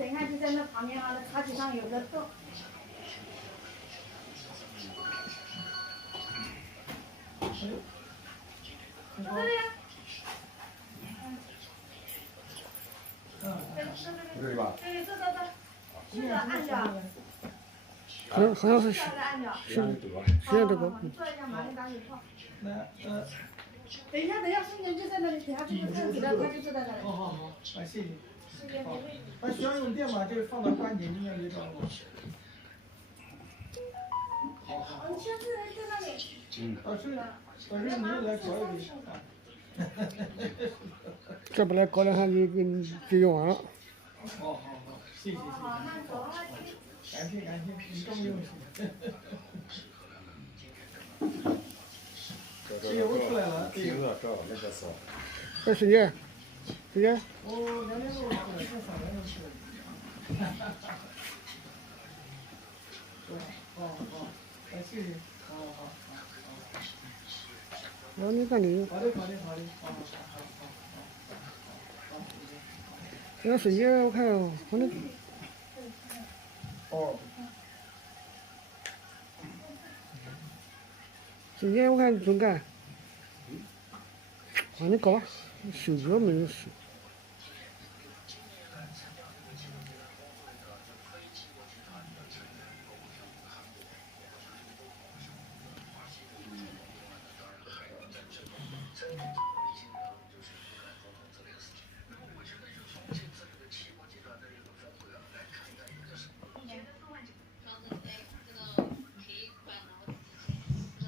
等一下就在那旁边啊，那茶几上有个洞。这里。对吧？对，这，是的，按着。好像是是这个。坐一下，马上打水泡。等一下，孙女就在那里，等下这个凳子的，他就坐在那里。好，谢谢。它需要用电吗？就是放到关节里面就到了。好。你先在那里。老师你也来搞一杯。这不来搞两下就用完了。好，谢谢。好，那走了。感谢，你这么用心。油出来了，挺热，这那个是。这时间。我2点多出来，现在3点多出来。好，谢谢。好。你看你。好的。这时间我看可能。时间我看总干。你搞吧，手脚没人使。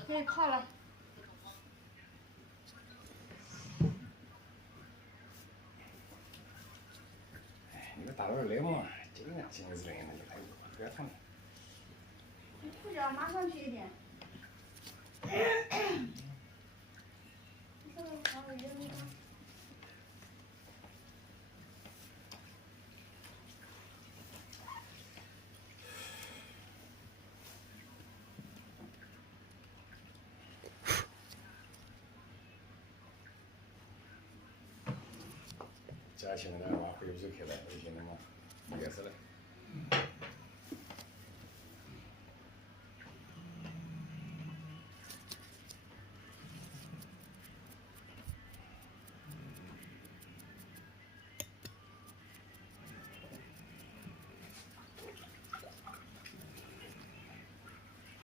可以靠了。你们打到来嘛，尽量是来，那就来，不要痛。你裤脚拿上去一点。加钱的话，回不去开了，有些的嘛，也是嘞。